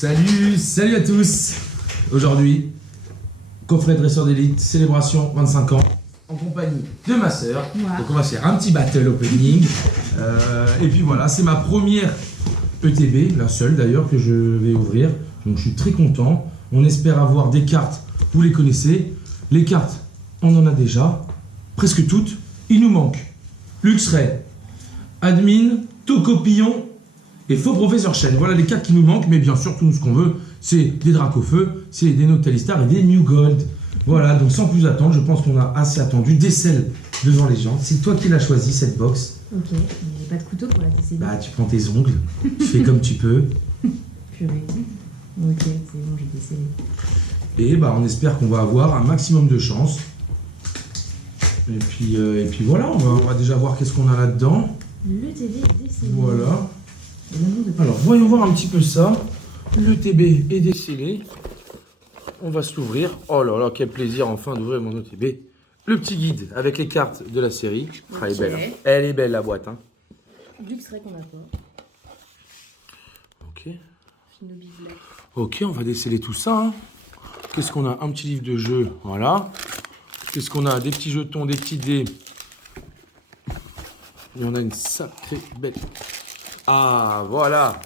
Salut à tous. Aujourd'hui, coffret dresseur d'élite, célébration 25 ans, en compagnie de ma sœur. Wow. Donc on va faire un petit battle opening. Et puis voilà, c'est ma première ETB, la seule d'ailleurs que je vais ouvrir. Donc je suis très content. On espère avoir des cartes, vous les connaissez. Les cartes, on en a déjà, presque toutes. Il nous manque Luxray, Admin, Tocopillon et Faux Professeur Chen. Voilà les cartes qui nous manquent, mais bien sûr, tout ce qu'on veut, c'est des Dracofeu, c'est des Noctalistar et des New Gold. Voilà, donc sans plus attendre, je pense qu'on a assez attendu. Décèle devant les gens. C'est toi qui l'as choisi, cette box. Ok, il n'y avait pas de couteau pour la décider. Bah, tu prends tes ongles, tu fais comme tu peux. Purée. Ok, c'est bon, j'ai décédé. Et bah, on espère qu'on va avoir un maximum de chance. Et puis voilà, on va déjà voir qu'est-ce qu'on a là-dedans. Le TB est décédé. Voilà. Et l'amour de Alors, voyons voir un petit peu ça. Le TB est décellé. On va s'ouvrir. Oh là là, quel plaisir enfin d'ouvrir mon OTB. Le petit guide avec les cartes de la série. Ah, elle est belle. Hein. Elle est belle la boîte. Hein. Luxray qu'on n'a pas. Ok. Shinobi Black. Ok, on va déceler tout ça. Hein. Qu'est-ce qu'on a? Un petit livre de jeu. Voilà. Qu'est-ce qu'on a? Des petits jetons, des petits dés. Il y en a une sacrée belle. Ah, voilà.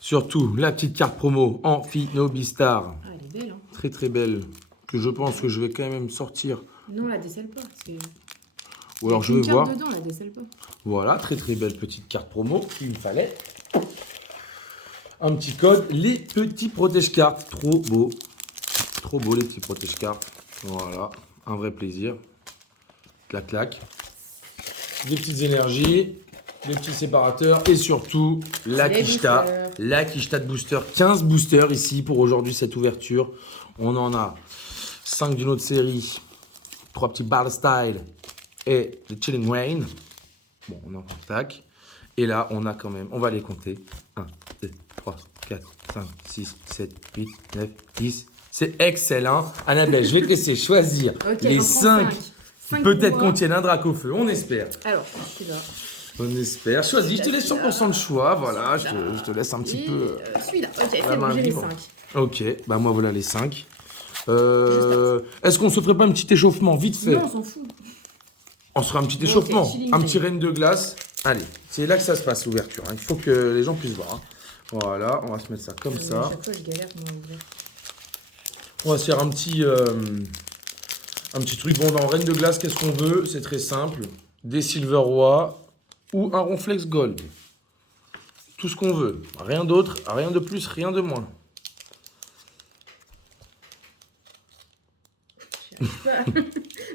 Surtout, la petite carte promo Amphinobistar. Ah, elle est belle, hein. Très très belle. Que je pense que je vais quand même sortir. Non, la décèle pas. Parce que... Ou alors je vais voir. dedans, la décèle pas. Voilà, très très belle petite carte promo qu'il me fallait. Un petit code. Les petits protège-cartes. Trop beau. Trop beau les petits protège-cartes. Voilà. Un vrai plaisir. Clac clac. Des petites énergies. Les petits séparateurs et surtout la Kishta. La Kishta de booster. 15 boosters ici pour aujourd'hui cette ouverture. On en a 5 d'une autre série. 3 petits Battle Style et le Chilling Rain. Bon, on en tac. Et là, on a quand même, on va les compter. 1, 2, 3, 4, 5, 6, 7, 8, 9, 10. C'est excellent. Annabelle, je vais te laisser choisir les 5 qui peut-être contiennent un Dracofeu. On espère. Alors, tu vas. On espère. Choisis, je te laisse 100% de choix. Voilà, je te laisse un petit peu. Celui-là, ok, c'est la bon, main j'ai les libre. 5. Ok, bah moi voilà les 5. Est-ce qu'on se ferait pas un petit échauffement vite fait? Non, on s'en fout. On se fera un petit Ok, échauffement, chilling un rain. petit reine de glace. Allez, c'est là que ça se passe l'ouverture. Hein. Il faut que les gens puissent voir. Hein. Voilà, on va se mettre ça comme À ça. chaque fois, je galère pour m'ouvrir. On va se faire un petit truc. Bon, dans reine de glace, qu'est-ce qu'on veut? C'est très simple. Des Silver Roi ou un Ronflex Gold. Tout ce qu'on veut. Rien d'autre, rien de plus, rien de moins.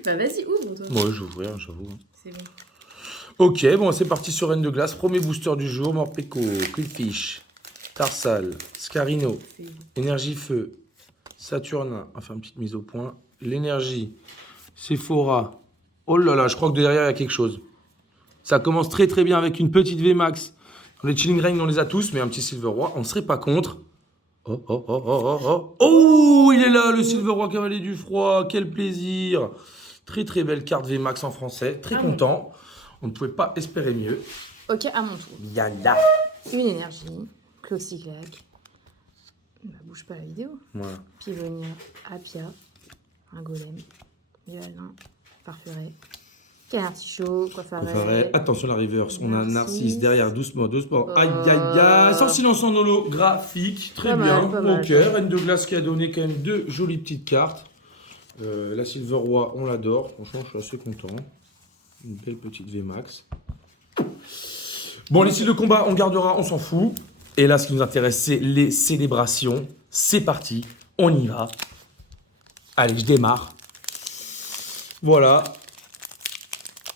Bah vas-y, ouvre toi. Moi, je vais ouvrir, j'avoue. C'est bon. Ok, bon, c'est parti sur reine de glace. Premier booster du jour, Morpeko, Quillfish, Tarsal, Scarino, C'est bon. Énergie Feu, Saturnin, enfin une petite mise au point. L'énergie, Sephora. Oh là là, je crois que derrière il y a quelque chose. Ça commence très très bien avec une petite VMAX. Les Chilling Rain, on les a tous, mais un petit Silver Roi, on ne serait pas contre. Oh, oh, oh, oh, oh, oh. Oh, il est là, le Silver Roi Cavalier du Froid. Quel plaisir. Très très belle carte VMAX en français. Très content. On ne pouvait pas espérer mieux. Ok, à mon tour. Yalla. Une énergie, Cloxiclac. Bah, bouge pas la vidéo. Voilà. Pivonia, Apia, un golem, Violin, Farfuret, Canartichaud, Coiffaret. Attention la reverse. On a Narcisse. Narcisse derrière, doucement, doucement. Aïe, aïe, aïe. Sans silence en holographique. Très Pas bien. mal, pas mal, Ok. pas mal. Reine de glace qui a donné quand même 2 jolies petites cartes. La Silver Roi, on l'adore. Franchement, je suis assez content. Une belle petite VMAX. Bon, les styles de combat, on gardera, on s'en fout. Et là, ce qui nous intéresse, c'est les célébrations. C'est parti. On y va. Allez, je démarre. Voilà.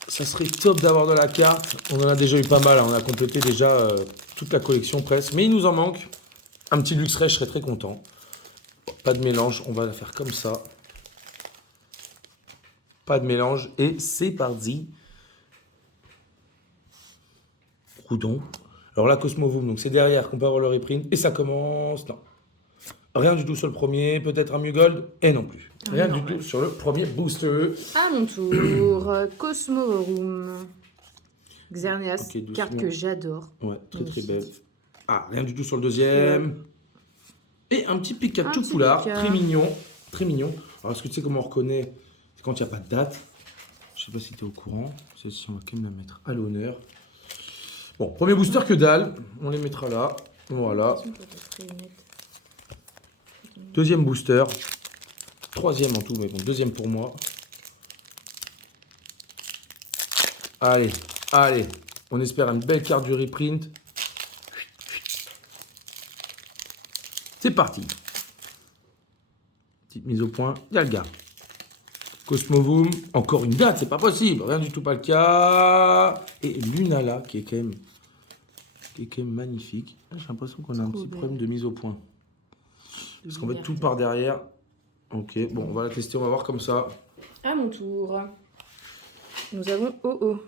Ça serait top d'avoir de la carte. On en a déjà eu pas mal. On a complété déjà toute la collection presque. Mais il nous en manque. Un petit Luxray, je serais très content. Pas de mélange. On va la faire comme ça. Pas de mélange. Et c'est parti. Roudon. Alors là, Cosmovoom, donc c'est derrière qu'on peut avoir le reprint. Et ça commence. Non. Rien du tout sur le premier. Peut-être un Mugold. Et non plus. Rien du tout sur le premier booster. À mon tour, Cosmoroom. Xerneas, Ok, doucement. carte que j'adore. Ouais, très très Magnifique. belle. Ah, rien du tout sur le deuxième. Et un petit Un Pikachu petit foulard, Pika. très mignon. Très mignon. Alors, est-ce que tu sais comment on reconnaît? C'est quand il n'y a pas de date. Je sais pas si tu es au courant. Celle-ci, on va quand même la mettre à l'honneur. Bon, premier booster que dalle. On les mettra là. Voilà. Deuxième booster. Troisième en tout, mais bon, deuxième pour moi. Allez, allez. On espère une belle carte du reprint. C'est parti. Petite mise au point. Dialga. Cosmovoom. Encore une date, c'est pas possible. Rien du tout pas le cas. Et Lunala qui est quand même magnifique. J'ai l'impression qu'on a un Trop petit belle. problème de mise au point. Parce qu'en fait, tout part derrière. Ok, bon, on va la tester, on va voir comme ça. À mon tour. Nous avons OO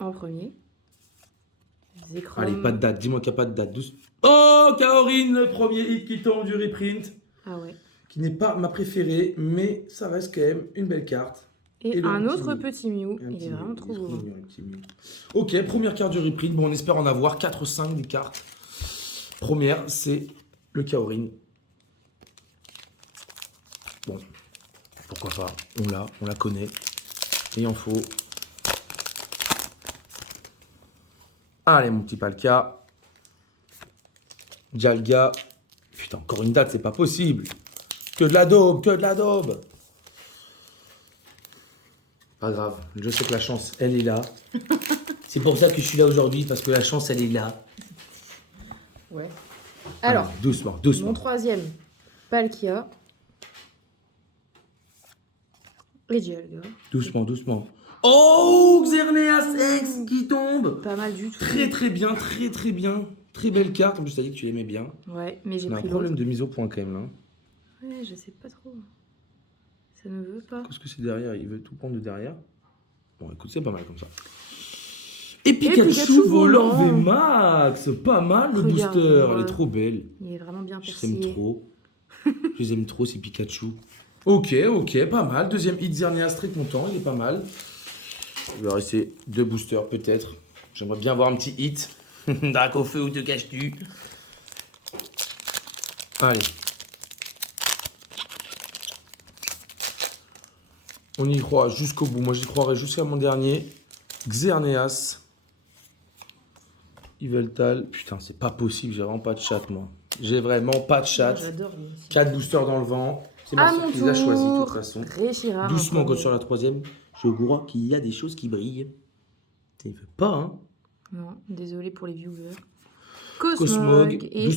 en premier. Zekrom. Allez, pas de date, dis-moi qu'il n'y a pas de date. Oh, Kaorin, le premier hit qui tombe du reprint. Ah ouais. Qui n'est pas ma préférée, mais ça reste quand même une belle carte. Et le un petit autre Mew. petit Mew. Un Il petit est vraiment Mew, trop il est beau. mignon, un petit Mew. Ok, première carte du reprint. Bon, on espère en avoir 4 ou 5 des cartes. Première, c'est le Kaorin. Bon, pourquoi pas. On la connaît. Et il en faut. Allez, mon petit Palkia. Dialga. Putain, encore une date, c'est pas possible. Que de la daube, que de la daube. Pas grave, je sais que la chance, elle est là. C'est pour ça que je suis là aujourd'hui, parce que la chance, elle est là. Ouais. Alors, Allez, doucement, doucement. mon troisième, Palkia. Et Dialga. Doucement, doucement. Oh, Xerneas X qui tombe. Pas mal du tout. Très très bien, très très bien. Très belle carte. En plus, tu as dit que tu l'aimais bien. Ouais, mais j'ai On a un pris problème l'autre. de mise au point quand même là. Ouais, je sais pas trop. Ça ne veut pas. Qu'est-ce que c'est derrière? Il veut tout prendre de derrière. Bon, écoute, c'est pas mal comme ça. Et Pikachu, Pikachu volant volant. VMAX. Pas mal le Regarde, booster. Elle ouais. est trop belle. Il est vraiment bien Je les aime persillé. trop. Je les aime trop, ces Pikachu. Ok, ok, pas mal. Deuxième hit, Xerneas, très content. Il est pas mal. Il va rester 2 boosters peut-être. J'aimerais bien avoir un petit hit. Dracofeu, où te caches-tu? Allez. On y croit jusqu'au bout. Moi, j'y croirai jusqu'à mon dernier. Xerneas. Yveltal. Putain, c'est pas possible. J'ai vraiment pas de chat, moi. J'ai vraiment pas de chat. J'adore lui aussi. 4 boosters dans le vent. C'est À ma mon soeur qui les a choisis, de toute tour. façon. Réchira. Doucement, quand sur la troisième. Je crois qu'il y a des choses qui brillent. Ça ne fait pas, hein. Non, désolé pour les viewers. Cosmog. Cosmog et... Elle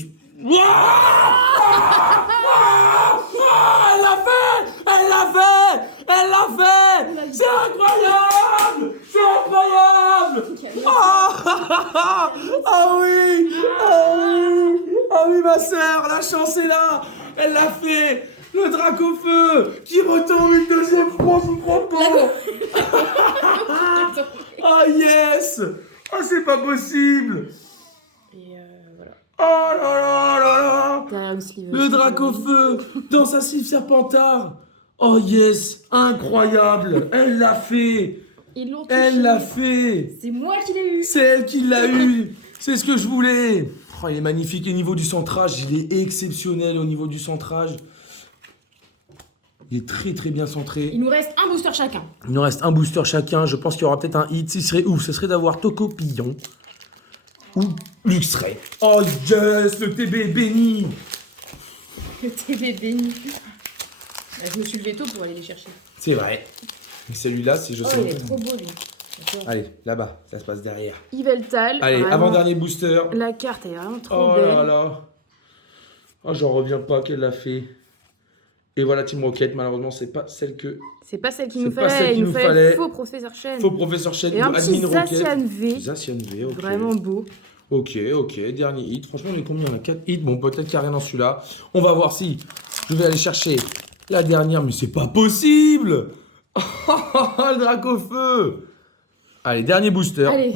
l'a fait! Elle l'a fait! Elle l'a fait! C'est incroyable! C'est incroyable! Ah oui! Ah oui! Ah oui, ma sœur, la chance est là! Elle l'a fait! Le Dracofeu qui retombe une deuxième fois, je crois pas! Ah yes! Ah, c'est pas possible! Et voilà. Oh là là là là! Derrière une sleeve. Le Dracofeu dans sa sleeve Serpentard. Oh yes, incroyable. Elle l'a fait. Ils l'ont touché. Elle l'a fait. C'est moi qui l'ai eu. C'est elle qui l'a eu. C'est ce que je voulais. Oh, il est magnifique. Et au niveau du centrage, il est exceptionnel au niveau du centrage. Il est très très bien centré. Il nous reste un booster chacun. Il nous reste un booster chacun. Je pense qu'il y aura peut-être un hit. Ce serait ouf. Ce serait d'avoir Tocopillon ou Luxray. Oh yes, le TB est béni. Le TV béni. Je me suis levé tôt pour aller les chercher. C'est vrai. Mais celui-là, si je Oh, sais. il est trop beau lui. D'accord. Allez, là-bas, ça se passe derrière. Yveltal. Allez, vraiment, avant-dernier booster. La carte est vraiment trop Oh belle. là là. Oh, j'en reviens pas qu'elle l'a fait. Et voilà, Team Rocket, malheureusement, c'est pas celle que. C'est pas celle qu'il C'est nous pas celle fallait. qu'il Il nous nous fallait fallait. faux professeur Chen. Faux professeur Chen Et un ou petit Admin Rocket. Zacian V. Zacian V, ok. Vraiment beau. Ok, ok, dernier hit. Franchement, on est combien? On a 4 hits. Bon, peut-être qu'il n'y a rien dans celui-là. On va voir si je vais aller chercher la dernière, mais c'est pas possible. Le Dracofeu. Allez, dernier booster. Allez,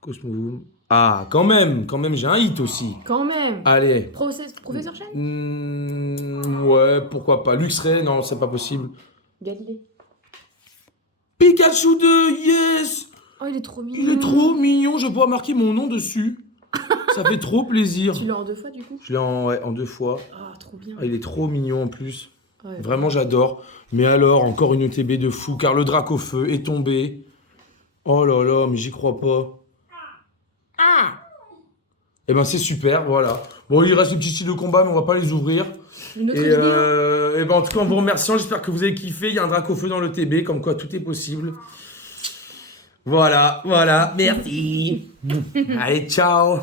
Cosmovoom. Ah, quand même, j'ai un hit aussi. quand même. Allez. Professeur Chen. Ouais, pourquoi pas. Luxray, non, c'est pas possible. Galilée. Pikachu 2, yes. Oh, il est trop mignon. Il est trop mignon, je vais pouvoir marquer mon nom dessus. Ça fait trop plaisir. Tu l'as en 2 fois du coup? Je l'ai en 2 fois. Ah, trop bien. Ah, il est trop mignon en plus. Ouais. Vraiment, j'adore. Mais alors, encore une ETB de fou, car le drac au feu est tombé. Oh là là, mais j'y crois pas. Eh ben, c'est super, voilà. Bon, il reste les petits styles de combat, mais on va pas les ouvrir. Une autre Et, vidéo. et ben, en tout cas, en vous remerciant, j'espère que vous avez kiffé. Il y a un drac au feu dans le TB, comme quoi tout est possible. Voilà, merci. Allez, ciao.